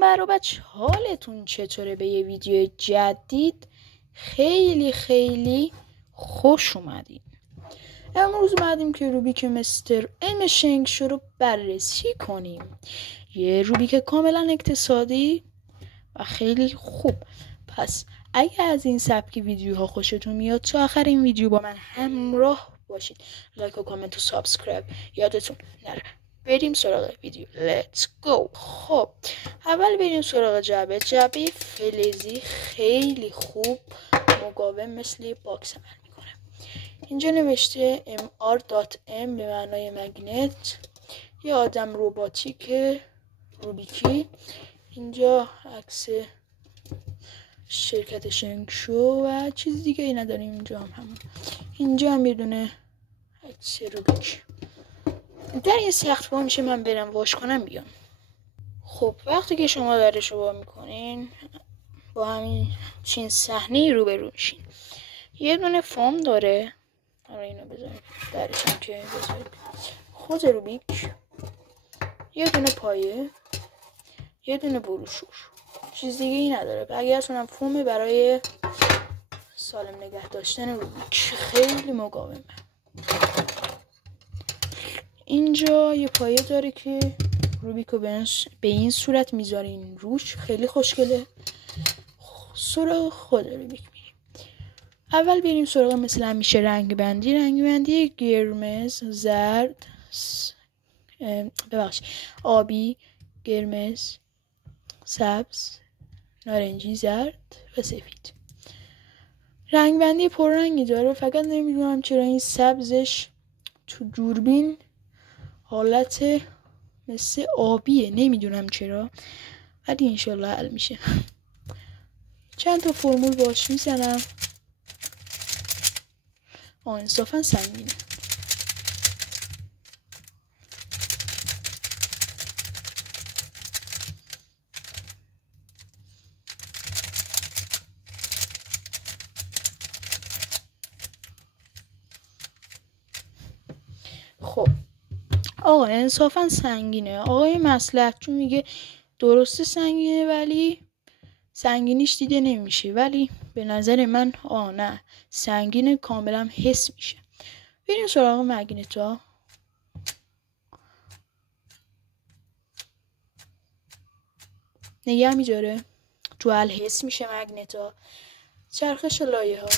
سلام برو بچه، حالتون چطوره؟ به یه ویدیو جدید خیلی خوش اومدین. امروز اومدیم که روبیک مستر ام شنگشو رو بررسی کنیم. یه روبیک کاملا اقتصادی و خیلی خوب. پس اگه از این سبک ویدیوها خوشتون میاد تا آخر این ویدیو با من همراه باشید. لایک و کامنت و سابسکرایب یادتون نره. بریم سراغ ویدیو. Let's go. خب اول بریم سراغ جعبه فلزی خیلی خوب مقاوم مثل باکس عمل میکنه. اینجا نوشته mr.m به معنای مگنت، یه آدم رباتیک روبیکی. اینجا عکس شرکت شنگشو و چیز دیگه ای نداریم. اینجا هم یه دونه عکس روبیک. در این سخت با میشه من برم واش کنم بیام. خب وقتی که شما درش رو وا میکنین با همین چین صحنه روبرو میشین. یه دونه فوم داره. اینو بذارید درش هم که بذارید خود روبیک، یه دونه پایه، یه دونه بروشور، چیز دیگه ای نداره. بقیه‌تون هم فومه برای سالم نگه داشتن روبیک. خیلی مقاومه. اینجا یه پایه داره که روبیک رو به این صورت میذارین روش. خیلی خوشگله. سراغ خود روبیک میریم. اول بریم سراغ مثل همیشه رنگ بندی قرمز، زرد، آبی، قرمز، سبز، نارنجی، زرد و سفید. رنگ بندی پررنگی داره، فقط نمیدونم چرا این سبزش تو دوربین حالت مثل آبیه، نمیدونم چرا، ولی انشالله حل میشه. چند تا فرمول باش میزنم. انصافا سنگینه. خب آقا انصافا سنگینه. آقای مصلحت‌جو میگه درسته سنگینه ولی سنگینیش دیده نمیشه، ولی به نظر من نه سنگینه، کاملا حس میشه. بریم سراغ مگنتا. نگه میداره تو حل حس میشه مگنتا. چرخش لایه ها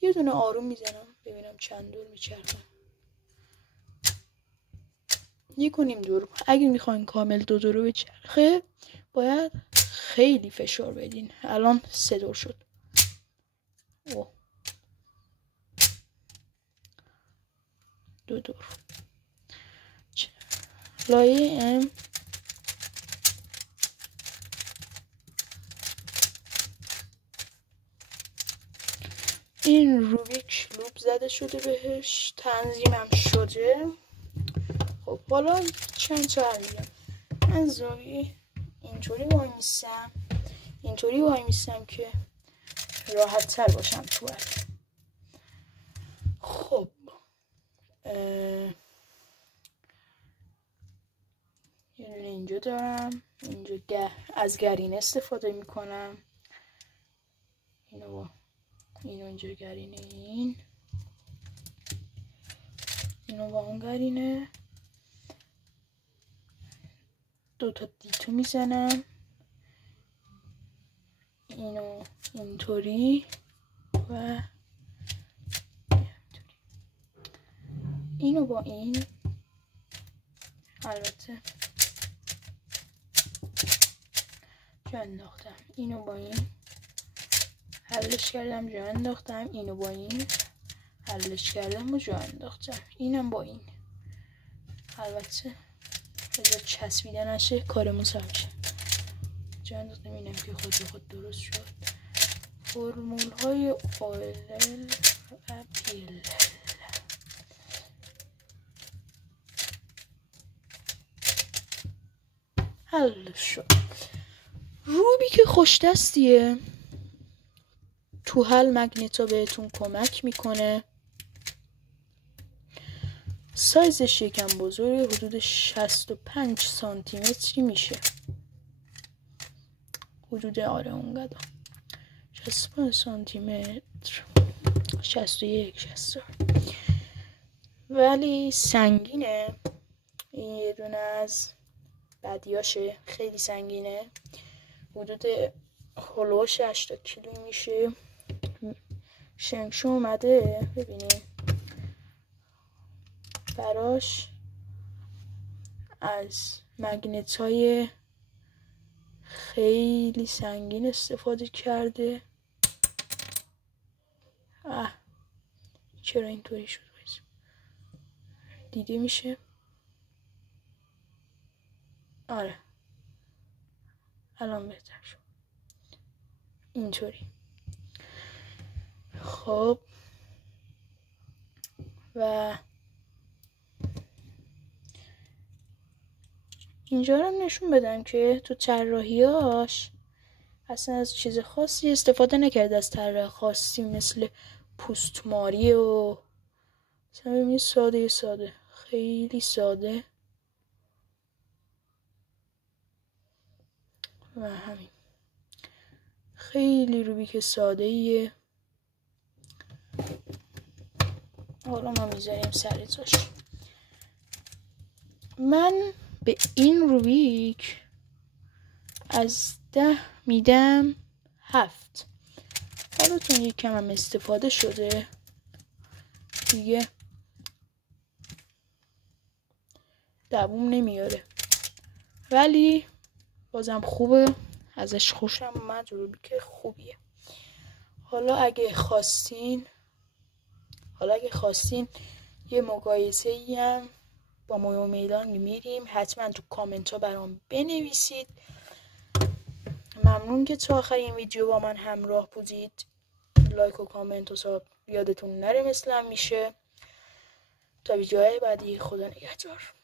یه دونه آروم میزنم ببینم چند دور میچرخه. 1.5 دور. اگه میخواین کامل 2 دور بچرخه باید خیلی فشار بدین. الان 3 دور شد. اوه. 2 دور. لایه ام این روبیک لوپ زده شده بهش، تنظیمم شده. خب حالا چند تا میگم. من زاویه اینطوری وای میستم که راحت تر باشم تو حل. خب یه دونه اینجا دارم. اینجا از گرینه استفاده میکنم. اینو اینجا گرینه، اینو با اون گرینه. 2 تا دیتو میزنم. اینو اینطوری و اینو با این. البته جا انداختم. اینو با این حلش کردم، جا انداختم. اینو با این حلش کردم و جا انداختم. اینم با این. البته بذار چسبیده نشه کارمون سر شه. جا انداختم. اینم که خود به خود درست شد. فرمول های آلل و پیل. حل شد. روبیک خوش دستیه. تو حل مگنتا بهتون کمک میکنه. سایزش یکم بزرگه، حدود 65 سانتی متری میشه، حدود اونقدر 65 سانتی متر، 61 62، ولی سنگینه. این یه دونه از بدیاشه، خیلی سنگینه، حدود هلوش 80 کیلو میشه. شنگشو اومده ببینیم براش از مگنت های خیلی سنگین استفاده کرده. چرا اینطوری شد؟ دیده میشه؟ آره الان بهتر شد. اینطوری. خب و اینجا رو نشون بدم که تو طراحیاش اصلا از چیز خاصی استفاده نکرده، از طراح خاصی مثل پوستماری و مثلا ببینید ساده خیلی ساده و همین خیلی روبیک ساده ایه. حالا ما میذاریم سر جاش. من به این روبیک از 10 میدم 7. حالا چون یکم هم استفاده شده دیگه دووم نمیاره، ولی بازم خوبه، ازش خوشم اومد، روبیک خوبیه. حالا اگه خواستین یه مقایسه ای هم با مایو میدان میریم، حتما تو کامنت ها برام بنویسید. ممنون که تا آخر این ویدیو با من همراه بودید. لایک و کامنت و ساب یادتون نره مثل همیشه. تا ویدیوهای بعدی، خدا نگهدار.